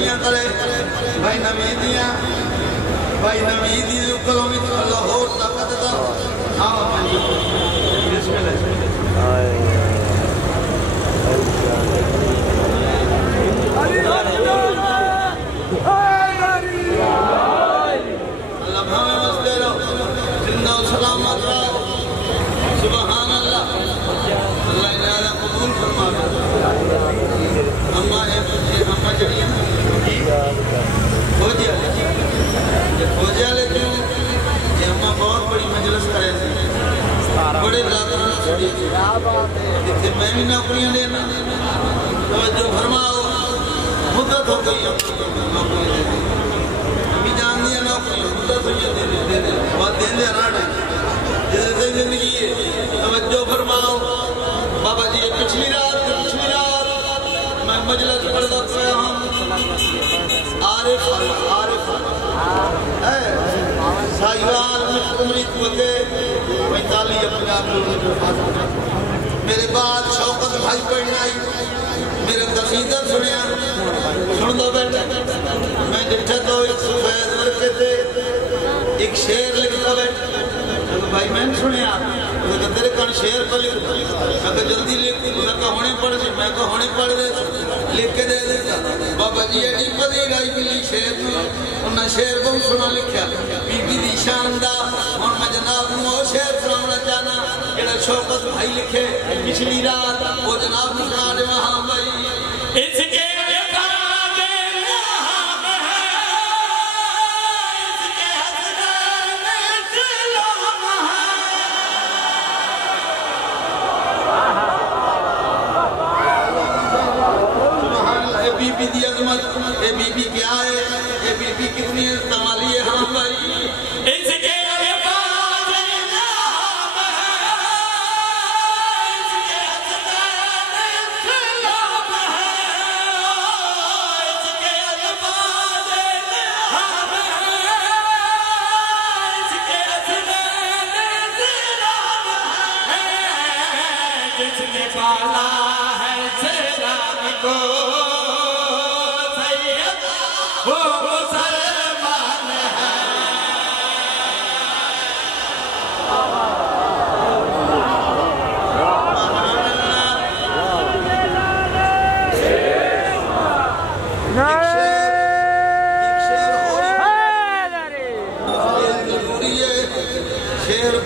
نویدیاں کرے بھائی نویدیاں بھائی نویدی جو کلومی تو اللہ ہور طاقت دا آوہ مانجی بسم اللہ اللہ بھامے مستے رہو زندہ و سلامت رہو سبحان اللہ اللہ انہا قبول فرما اما اما جڑی ہو جیا لیکن یہ اما بہت بڑی مجلس کرے تھے بڑے ذاتران سڑی تھے میں بھی نوکریاں لینا توجہ فرماؤ مدت ہو گئی ہمیں جان دیا نوکری مدت ہوئی دے دے بات دے دے راڑے جیسے زندگی ہے توجہ فرماؤ بابا جی پچھلی رات میں مجلس پڑھتا پیا ہم عارف سائیوال امریت وگے میں تالی اپنے آپ لوگوں میرے بعد شوقت بھائی پڑھنا آئی میرے قصیدہ سنیا سن دو بیٹھا میں جٹھا تو ایک سفید ورکے تھے ایک شیر لکھتا بیٹھا بھائی میں نے سنیا تیرے کان شیر پر لکھ میں کہ جلدی لکھ میں کہ ہونے پڑھ دے میں کہ ہونے پڑھ دے لکھ کے دے دیتا بابا جی ایڈی پدی رائی ملی شیر میں انہاں شیر کو سنا لکھیا بی بی دی شاندہ اور میں جناب نو شیر سنانا چاہنا ایڈا شوقت بھائی لکھے پچھلی رات وہ جناب نکھا دے وہاں بھائی اس کے بی بی دی عظمت اے بی بی کیا ہے اے بی بی کتنی استعمالی ہے ہاں بھائی اس کے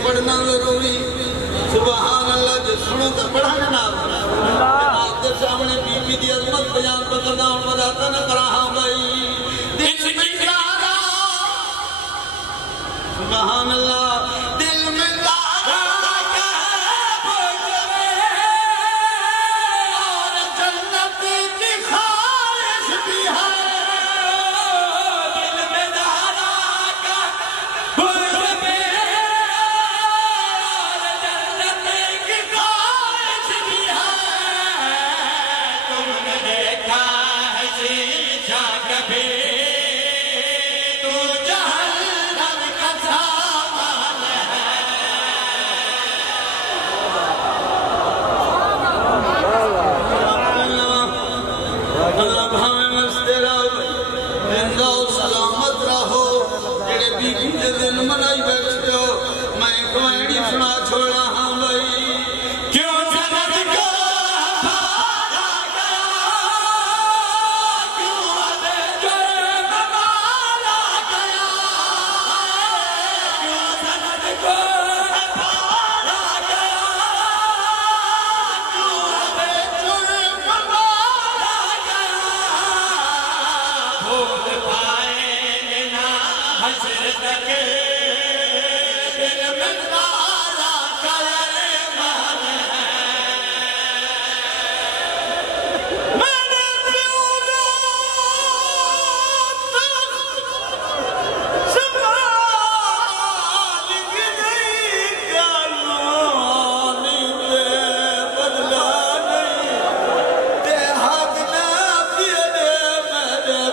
پڑھنا ضروری سبحان اللہ جو سنو تو پڑھانا نہ جناب در سامنے بی بی دی عظمت بیان پکرنا اور مداتا نہ کرا ہاں بھائی دل میں دارا سبحان اللہ دل میں دارا اور جنت کی خواہش بھی ہے دل میں دارا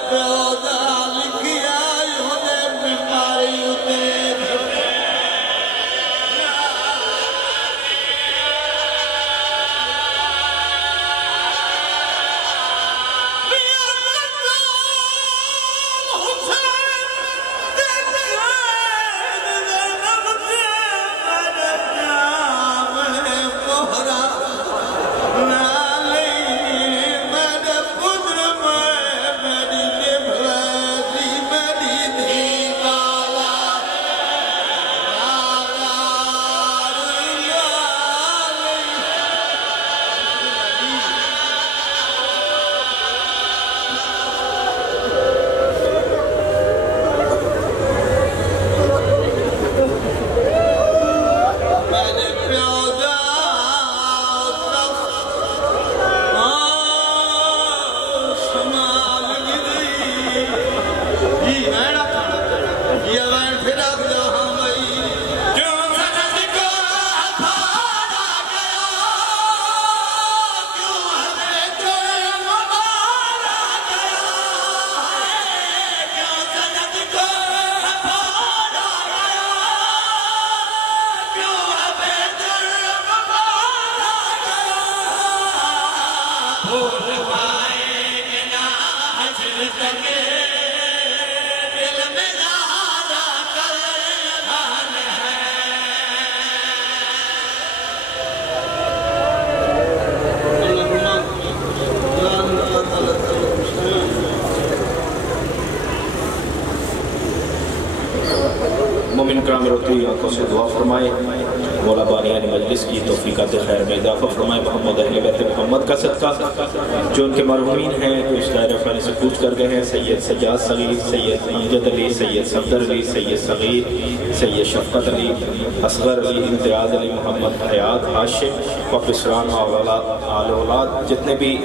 پیدا لکھیا ہونے بیماری ہوتے مومن کرام روتی آنکھوں سے دعا فرمائے، مولا بانیان مجلس کی توفیقات خیر میں اضافہ فرمائے، محمد اہل بیت محمد کا صدقہ جو ان کے مرحومین ہیں جو اس دائرہ فانی سے کوچ کر گئے ہیں، سید سجاد صغیر، سید امجد علی، سید صفدر علی، سید صغیر، سید شفقت علی، اصغر علی، امتیاز علی، محمد حیات، ہاشم، وفسران آل اولاد، جتنے بھی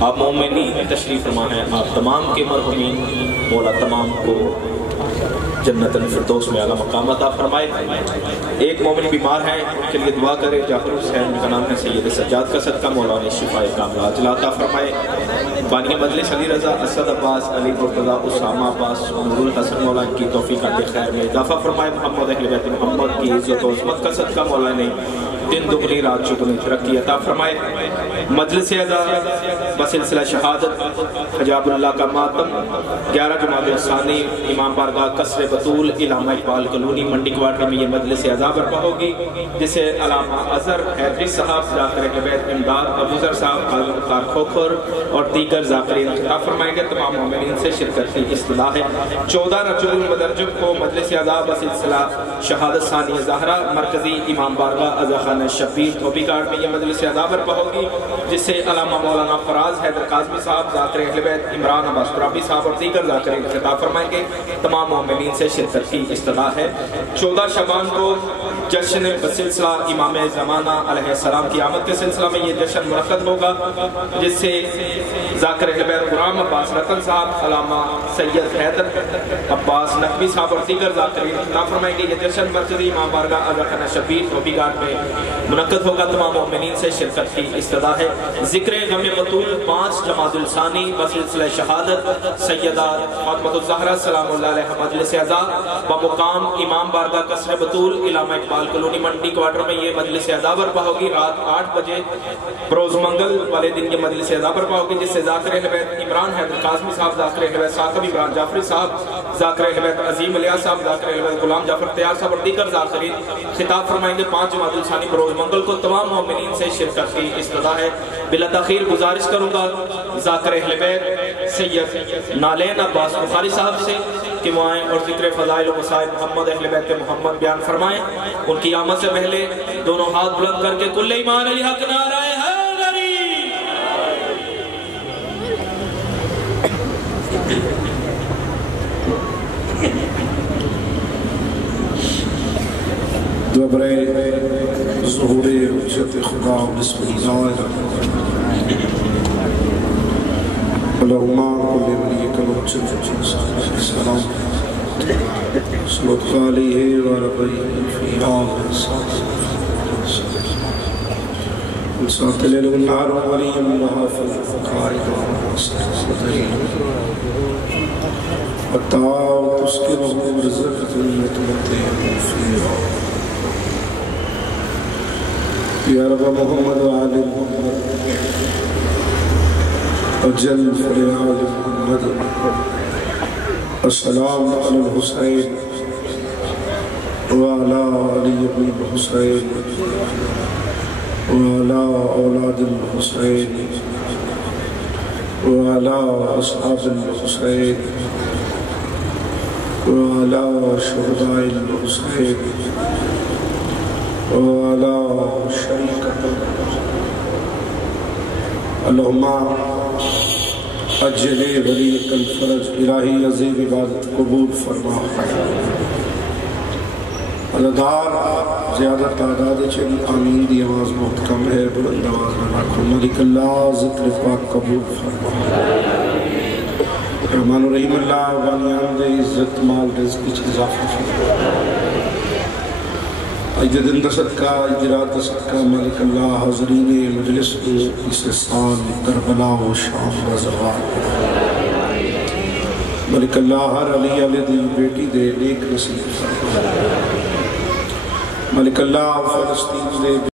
آپ مومنین تشریف فرما ہیں، آپ تمام کے مرحومین مولا تمام کو جنت الفردوس میں اعلیٰ مقام عطا فرمائے۔ ایک مومن بیمار ہیں، ان کے لیے دعا کرے، جعفر حسین ان کا نام ہے، سید سجاد کا صدقہ مولا نے شفاء کاملہ عاجلہ عطا فرمائے۔ بانی مجلس علی رضا، اسد عباس، علی مرتضیٰ، اسامہ عباس، نور الحسن مولا ان کی توفیقات خیر میں اضافہ فرمائے۔ محمد اہل بیت محمد کی عزت و عظمت کا صدقہ مولا نے دن دگنی رات چگنی ترقی عطا فرمائے۔ مجلس اعزا بسلسلہ شہادت حجاب اللہ کا ماتم 11 جمادی الثانی امام بارگاہ قصر بطول علامہ اقبال کلونی منڈی کوارٹر میں یہ مجلس اعزا برپا ہوگی، جسے علامہ اظہر حیدری صاحب، ذاکر اہل بیت امداد ابو ذر صاحب، قاضی مختار کھوکھر اور دیگر ذاکرین خطاب فرمائیں گے۔ تمام مومنین سے شرکت کی اصطلاح ہے۔ 14 رجب المدرجب کو مجلس اعزا بسلسلہ شہادت ثانی زہرا مرکزی امام بارگاہ ازا خانہ شبیر دھوبی گھاٹ میں یہ مجلس اعزا برپا ہوگی، جسے علامہ مولانا فراز حیدر کاظمی صاحب، ذاکر اہل بیت عمران عباس ترابی صاحب اور دیگر ذاکرین خطاب فرمائیں گے۔ تمام مومنین سے شرکت کی اصطلاح ہے۔ 14 شعبان کو جشن بسلسلہ امام زمانہ علیہ السلام کی آمد کے سلسلہ میں یہ جشن منعقد ہوگا، جس سے ذاکر اہل بیت غلام عباس رتن صاحب، علامہ سید حیدر عباس نقوی صاحب اور دیگر ذاکرین خطاب فرمائیں گے۔ یہ جشن مرکزی امام بارگاہ ازا خانہ شبیر دھوبی گھاٹ میں منعقد ہوگا۔ تمام مومنین سے شرکت کی اصطلاح ہے۔ ذکر غم بطول 5 جمادی الثانی بسلسلہ شہادت سیدہ فاطمہ الزہرا سلام اللہ علیہ مجلس اعزا بمقام امام بارگاہ قصر بطول علامہ اقبال کلونی منڈی کوارٹر میں یہ مجلس اعزا برپا ہوگی۔ رات 8 بجے بروز منگل والے دن یہ مجلس اعزا برپا ہوگی، جس سے ذاکر اہل بیت عمران حیدر کاظمی صاحب، ذاکر اہل بیت ثاقب عمران جعفری صاحب، ذاکر اہل بیت عظیم الیاس صاحب، ذاکر اہل بیت غلام جعفر تیار صاحب اور دیگر ذاکرین خطاب فرمائیں گے۔ 5 جمادی الثانی بروز منگل کو تمام مومنین سے شرکت کی اصطلاح ہے۔ بلا تاخیر گزارش کروں گا ذاکر اہل بیت سید نالین عباس بخاری صاحب سے کہ وہ آئیں اور ذکر فضائل و مسائل محمد اہل بیت محمد بیان فرمائیں۔ ان کی آمد سے پہلے دونوں ہاتھ بلند کر کے کل ایمان علی حق نعرہ حیدری۔ دعا برائے ظہور حجت خدا بسم اللہ اللہم کل ولیک الحجت السلام صلوات علیہ وربی فی آل ساتھ لیل والنہار ولی محافظ قائد وطاو تسکنہ رزقت متمتع فیہا یا رب محمد و آل محمد اجل فریال محمد السلام علی الحسین وعلا علی ابن الحسین وعلا اولاد الحسین وعلا اصحاب الحسین وعلا شہداء الحسین وعلا شریکت اللہم اجل ولیک الفرج الہی عظیم عبادت قبول فرما۔ عددار زیادہ تعداد چلی آمین دی آواز بہت کم ہے، بلند آواز میں رکھو۔ ملک اللہ ذکر پاک قبول فرما۔ رحمان و رحیم اللہ بانیان دے عزت مال رزق کی اضافہ فرما۔ اجدن دا صدقہ اجرات دا صدقہ ملک اللہ حضرین مجلس کو اس سال کربلا و شام رضوان ملک اللہ ہر علی علی دی بیٹی دے نیک نصیب ملک اللہ فلسطین دے